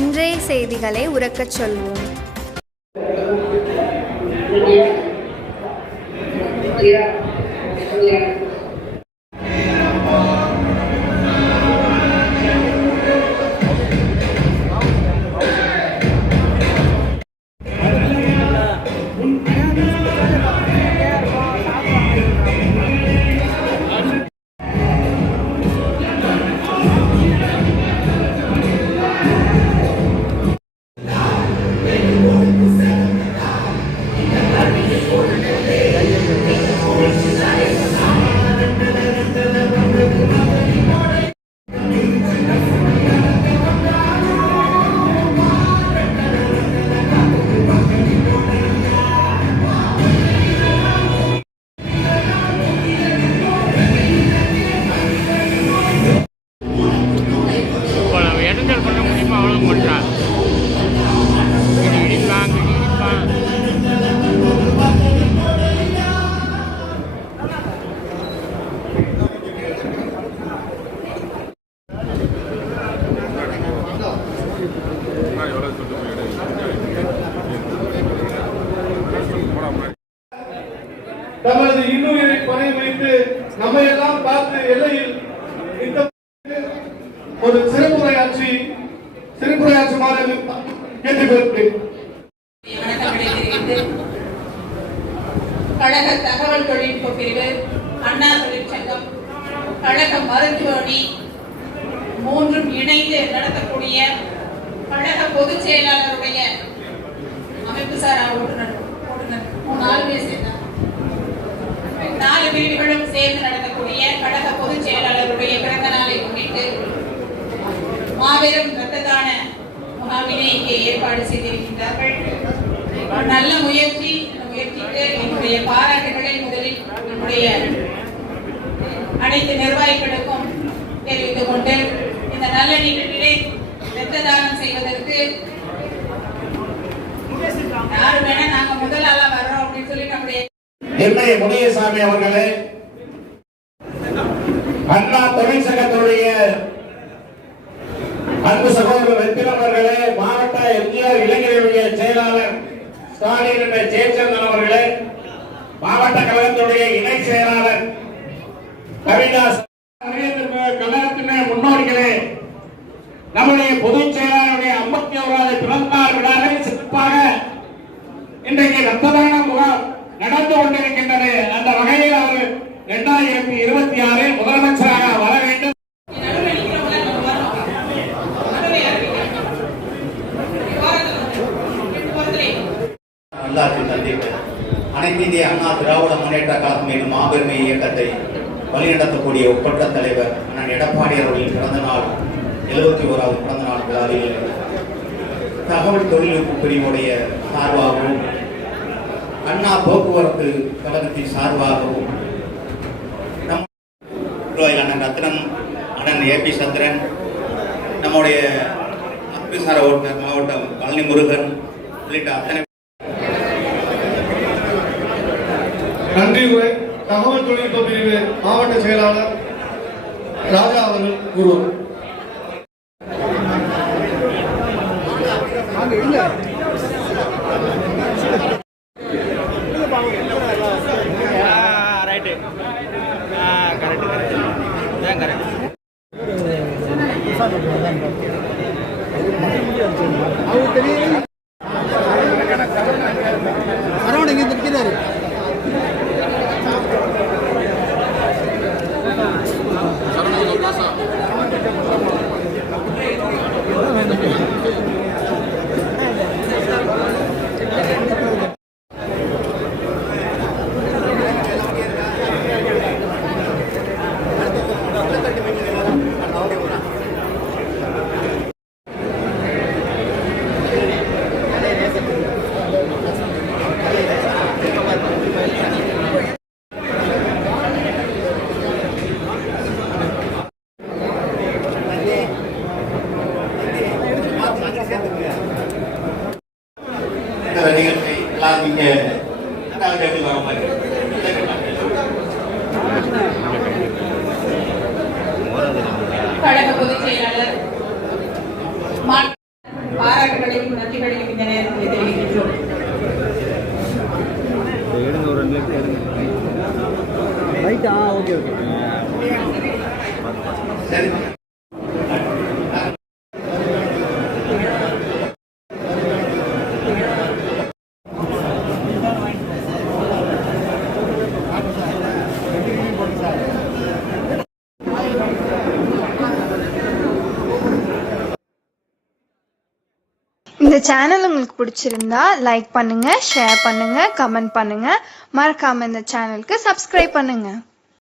இன்றைய செய்திகளை உரக்கச் சொல்வோம். நமது இன்னுயிரை பணி வைத்து நம்மை எல்லாம் பார்த்து எல்லையில் ஒரு சிறப்புரையாற்றுமாறு கேட்டுக்கொள்கிறேன். கழக தகவல் தொழில்நுட்ப பிரிவு, அண்ணா தொழிற்சங்கம், கழக மருத்துவ அணி மூன்றும் இணைந்து நடத்தக்கூடிய கழக பொதுச் செயலாளருடைய அமைப்பு சாரா ஓட்டுநர் 4 பேர் சேர்ந்தார். 4 பிரிவுகளும் சேர்ந்து நடக்கக்கூடிய கழக பொதுச் செயலாளருடைய பிறந்த நாளை முன்னிட்டு மாபெரும் இரத்த தான முகாமினை இங்கே ஏற்பாடு செய்திருக்கின்றார்கள். நல்ல முயற்சி. இந்த முயற்சிக்கு என்னுடைய பாராட்டுகளை முதலில் நம்முடைய அனைத்து நிர்வாகிகளுக்கும் தெரிவித்துக் கொண்டு இந்த நல்ல நிகழ்ச்சியை இரத்த தானம் செய்வதற்கு யாரும் வேணா நாங்க முதல் ஆளா வர்றோம் அப்படின்னு சொல்லி நம்முடைய எம்ஏ முனியசாமி அவர்களே, அண்ணா தொழிற்சங்கத்துடைய அன்பு சகோதரர் வெற்றிலம் அவர்களே, மாவட்ட எம்ஜிஆர் இளைஞர்களுடைய செயலாளர் ஸ்டாலின் ஜெயச்சந்திரன் அவர்களே, மாவட்ட கழகத்துடைய இணை செயலாளர் கவிதாஸ், கழகத்தின் முன்னோடிகளே, நம்முடைய பொதுச் செயலாளருடைய 51வது பிறந்தநாள் விழாவை சிறப்பாக இன்றைக்கு இரத்த தான முகாம் நடந்து கொண்டிருக்கின்றது. அந்த வகையில் அவர் 2026 முதலமைச்சராக வர வேண்டும். அனைத்து இந்திய அண்ணா திராவிட முன்னேற்ற கழகம் என்னும் மாபெரும் இயக்கத்தை வழிநடத்தக்கூடிய ஒப்பற்ற தலைவர் அண்ணன் எடப்பாடி அவர்களின் பிறந்த நாள் 71வது பிறந்த நாள் விழாவில் தகவல் தொழில்நுட்ப பிரிவுடைய சார்பாகவும் அண்ணா போக்குவரத்து கழகத்தின் சார்பாகவும் அண்ணன் ரத்னம், அண்ணன் ஏபி சந்திரன், நம்முடைய அத்மிசார ஓட்டுநர் மாவட்டம் பழனி முருகன் உள்ளிட்ட அத்தனை நன்றி உரை தகவல் தொழில்நுட்ப பிரிவு மாவட்ட செயலாளர் ராஜா அவர்கள் கூறுவார். நிகழ்ச்சி எல்லாம் இங்கே கழக பொதுச் செயலாளர் ரைட்டா ஓகே ஓகே சரி. இந்த சேனல் உங்களுக்கு பிடிச்சிருந்தா லைக் பண்ணுங்க, ஷேர் பண்ணுங்க, கமெண்ட் பண்ணுங்க. மறக்காம இந்த சேனலுக்கு சப்ஸ்கிரைப் பண்ணுங்க.